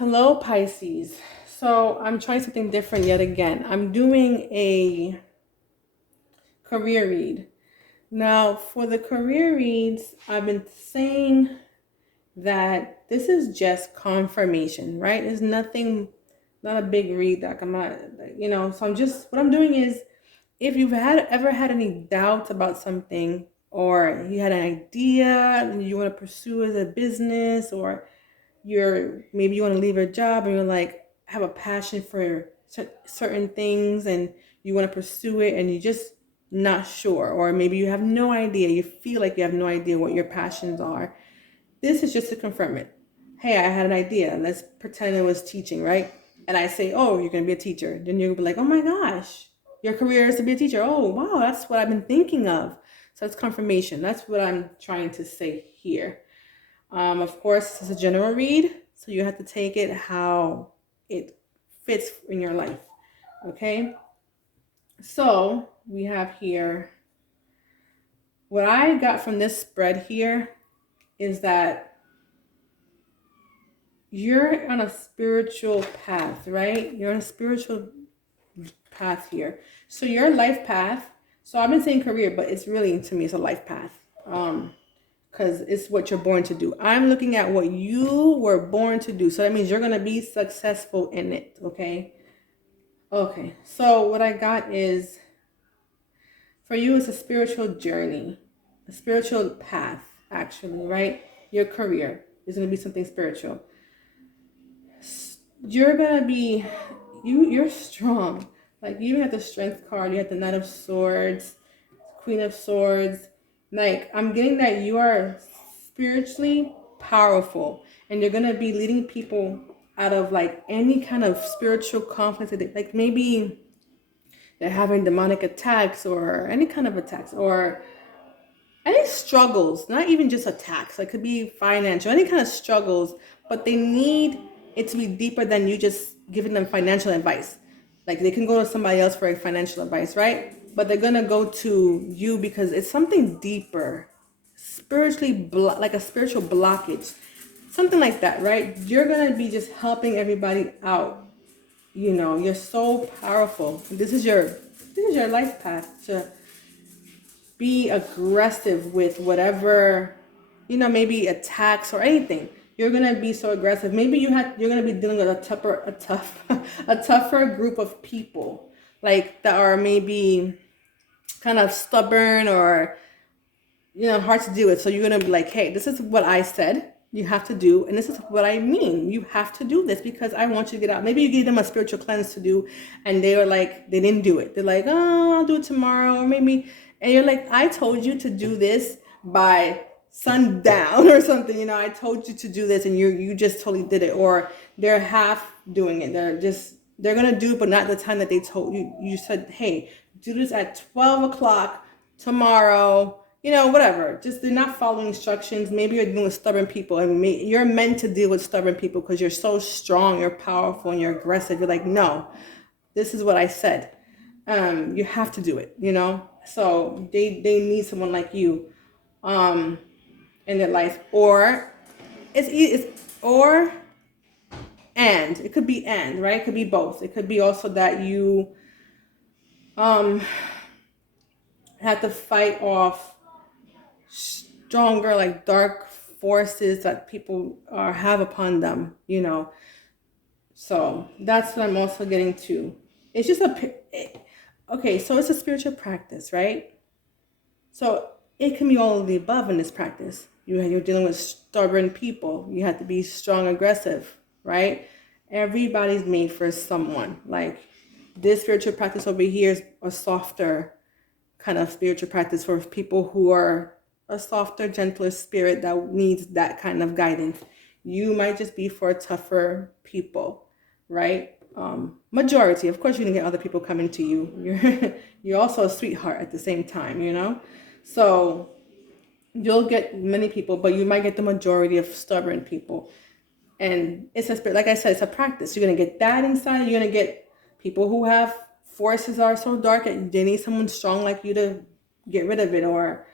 Hello, Pisces. So I'm trying something different yet again. I'm doing a career read. Now, for the career reads, I've been saying that this is just confirmation, right? It's nothing, not a big read that I'm not, so what I'm doing is if you've ever had any doubts about something, or you had an idea and you want to pursue as a business, or maybe you want to leave your job and you're like have a passion for certain things and you want to pursue it and you're just not sure, or maybe you have no idea, you feel like you have no idea what your passions are. This is just to confirm it. Hey, I had an idea. Let's pretend it was teaching, right? And I say, oh, you're going to be a teacher. Then you'll be like, oh my gosh, your career is to be a teacher. Oh, wow, that's what I've been thinking of. So it's confirmation. That's what I'm trying to say here. Of course, this is a general read, so you have to take it how it fits in your life. Okay? So we have here, what I got from this spread here is that you're on a spiritual path, right? You're on a spiritual path here. So your life path, so I've been saying career, but it's really, to me, it's a life path. Because it's what you're born to do. I'm looking at what you were born to do. So that means you're going to be successful in it, okay? Okay, so what I got is, for you, it's a spiritual journey, a spiritual path, actually, right? Your career is going to be something spiritual. You're going to be, you're strong. Like, you have the strength card, you have the Knight of Swords, Queen of Swords. Like, I'm getting that you are spiritually powerful and you're gonna be leading people out of like any kind of spiritual conflict. Like maybe they're having demonic attacks or any kind of attacks or any struggles, not even just attacks. Like, it could be financial, any kind of struggles, but they need it to be deeper than you just giving them financial advice. Like, they can go to somebody else for financial advice, right? But they're gonna go to you because it's something deeper, spiritually, like a spiritual blockage, something like that, right? You're gonna be just helping everybody out. You're so powerful. This is your life path to be aggressive with whatever, maybe attacks or anything. You're gonna be so aggressive. Maybe you're gonna be dealing with a tougher group of people, like that are maybe kind of stubborn or hard to deal with. So you're gonna be like, hey, this is what I said you have to do, and this is what I mean. You have to do this because I want you to get out. Maybe you gave them a spiritual cleanse to do, and they were like, they didn't do it. They're like, oh, I'll do it tomorrow, or maybe, and you're like, I told you to do this by sundown or something. I told you to do this, and you just totally did it. Or they're half doing it. They're gonna do it, but not the time that they told you. You said, hey, do this at 12 o'clock tomorrow. Whatever. Just they're not following instructions. Maybe you're dealing with stubborn people, and you're meant to deal with stubborn people because you're so strong, you're powerful, and you're aggressive. You're like, no, this is what I said. You have to do it. So they need someone like you, in their life, or and it could be right. It could be both. It could be also that you have to fight off stronger, like dark forces that people have upon them, So that's what I'm also getting to. It's just okay, so it's a spiritual practice, right? So it can be all of the above in this practice. You're dealing with stubborn people. You have to be strong, aggressive, right? Everybody's made for someone. Like, this spiritual practice over here is a softer kind of spiritual practice for people who are a softer, gentler spirit that needs that kind of guidance. You might just be for tougher people, right? Majority, of course, you're gonna get other people coming to you. You're also a sweetheart at the same time, So you'll get many people, but you might get the majority of stubborn people. And it's a spirit, like I said, it's a practice. You're gonna get that inside. You're gonna get people who have forces are so dark that they need someone strong like you to get rid of it, or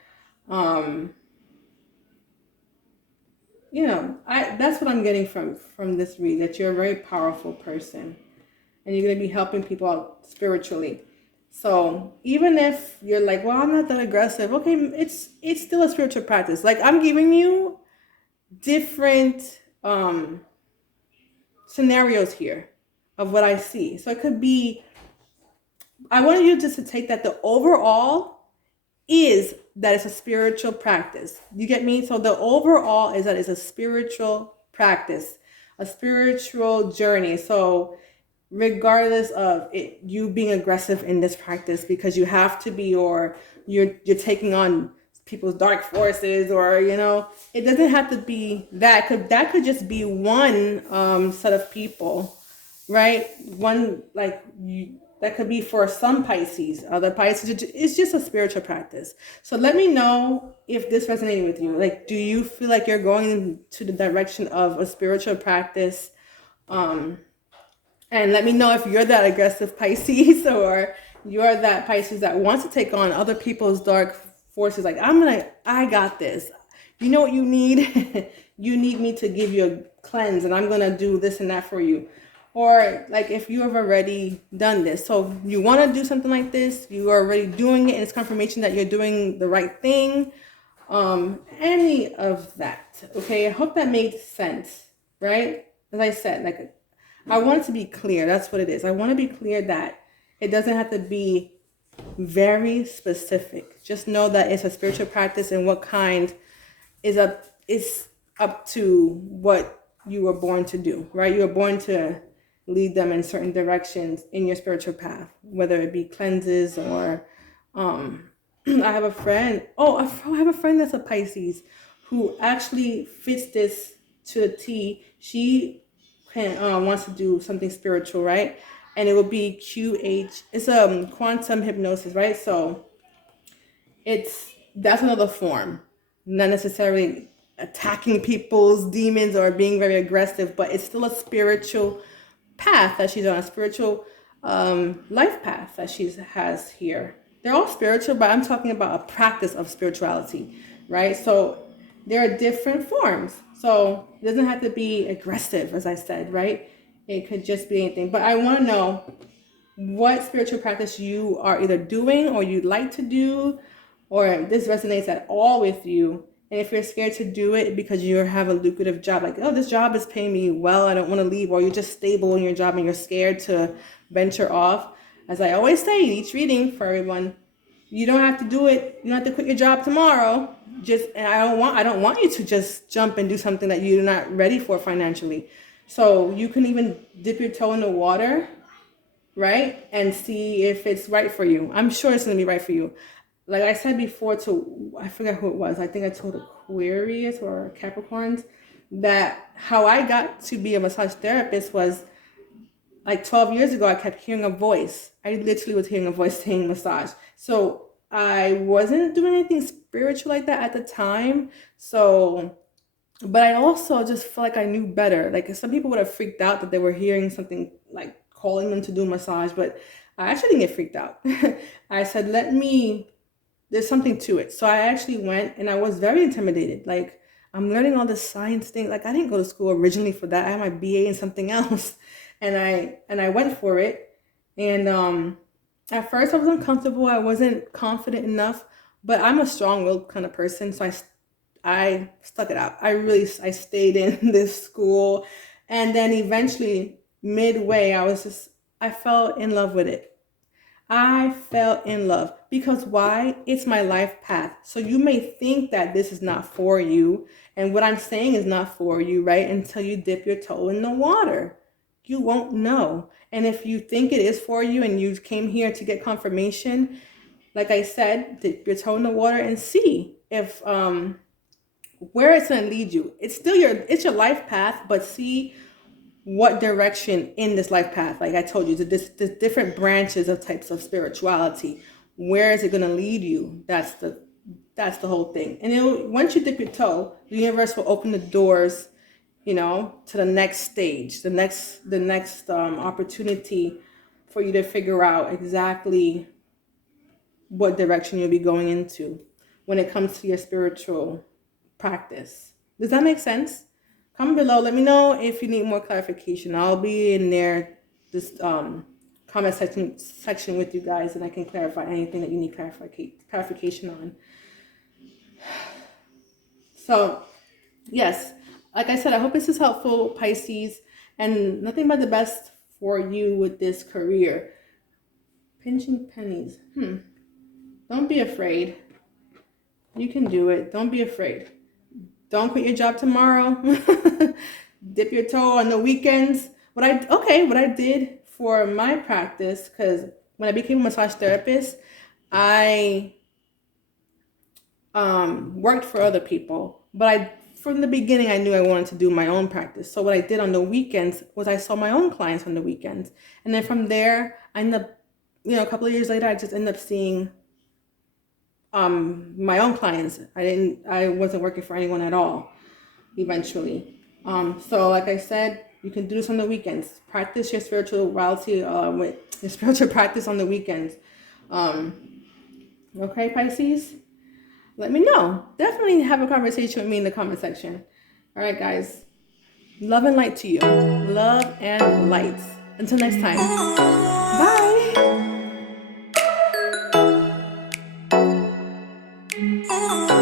that's what I'm getting from this read, that you're a very powerful person and you're going to be helping people out spiritually. So even if you're like, well, I'm not that aggressive, okay, it's still a spiritual practice. Like, I'm giving you different scenarios here of what I see. So it could be, I wanted you just to take that the overall is that it's a spiritual practice. You get me? So the overall is that it's a spiritual practice, a spiritual journey. So regardless of it, you being aggressive in this practice because you have to be, or you're taking on people's dark forces, or it doesn't have to be that. That could just be one set of people, right? One, like, that could be for some Pisces. Other Pisces, it's just a spiritual practice. So let me know if this resonated with you. Like, do you feel like you're going to the direction of a spiritual practice? And let me know if you're that aggressive Pisces, or you're that Pisces that wants to take on other people's dark forces. Like, I got this. You know what you need? You need me to give you a cleanse, and I'm going to do this and that for you. Or like, if you have already done this, so you want to do something like this, you are already doing it, and it's confirmation that you're doing the right thing. Any of that. Okay, I hope that made sense, right? As I said, like, I want it to be clear. That's what it is. I want to be clear that it doesn't have to be very specific. Just know that it's a spiritual practice, and what kind is up to what you were born to do, right? You were born to lead them in certain directions in your spiritual path, whether it be cleanses or I have a friend. I have a friend that's a Pisces who actually fits this to the T. She wants to do something spiritual, right? And it will be QH. It's quantum hypnosis, right? So that's another form, not necessarily attacking people's demons or being very aggressive, but it's still a spiritual path that she's on, a spiritual life path that she has here. They're all spiritual, but I'm talking about a practice of spirituality, right? So there are different forms. So it doesn't have to be aggressive, as I said, right? It could just be anything. But I want to know what spiritual practice you are either doing or you'd like to do, or if this resonates at all with you. And if you're scared to do it because you have a lucrative job, like, oh, this job is paying me well, I don't want to leave, or you're just stable in your job and you're scared to venture off. As I always say in each reading for everyone, you don't have to do it. You don't have to quit your job tomorrow. And I don't want you to just jump and do something that you're not ready for financially. So you can even dip your toe in the water, right? And see if it's right for you. I'm sure it's going to be right for you. Like I said before I forget who it was. I think I told Aquarius or Capricorns that how I got to be a massage therapist was like 12 years ago. I kept hearing a voice. I literally was hearing a voice saying massage. So I wasn't doing anything spiritual like that at the time. So, but I also just felt like I knew better. Like, some people would have freaked out that they were hearing something like calling them to do massage, but I actually didn't get freaked out. I said, there's something to it. So I actually went, and I was very intimidated. Like, I'm learning all this science thing. Like, I didn't go to school originally for that. I had my BA in something else. And I went for it. And at first I was uncomfortable. I wasn't confident enough, but I'm a strong-willed kind of person. So I stuck it out. I stayed in this school. And then eventually midway, I fell in love with it. I fell in love because why? It's my life path. So you may think that this is not for you, and what I'm saying is not for you, right? Until you dip your toe in the water. You won't know. And if you think it is for you and you came here to get confirmation, like I said, dip your toe in the water and see if where it's going to lead you. It's your life path, but see what direction in this life path. Like I told you, the different branches of types of spirituality. Where is it going to lead you? That's the whole thing. And once you dip your toe, the universe will open the doors, to the next stage, the next opportunity for you to figure out exactly what direction you'll be going into when it comes to your spiritual practice. Does that make sense? comment below. Let me know if you need more clarification. I'll be in there, this comment section with you guys, and I can clarify anything that you need clarification on. So, yes, like I said, I hope this is helpful, Pisces, and nothing but the best for you with this career. Pinching pennies. Don't be afraid. You can do it. Don't be afraid. Don't quit your job tomorrow. Dip your toe on the weekends. What I did for my practice, because when I became a massage therapist, I worked for other people, but from the beginning I knew I wanted to do my own practice. So what I did on the weekends was I saw my own clients on the weekends, and then from there I ended up, a couple of years later, I just ended up seeing my own clients. I wasn't working for anyone at all eventually. So like I said, you can do this on the weekends. Practice your spirituality with your spiritual practice on the weekends. Okay, Pisces? Let me know. Definitely have a conversation with me in the comment section. All right, guys. Love and light to you. Love and light. Until next time. Bye.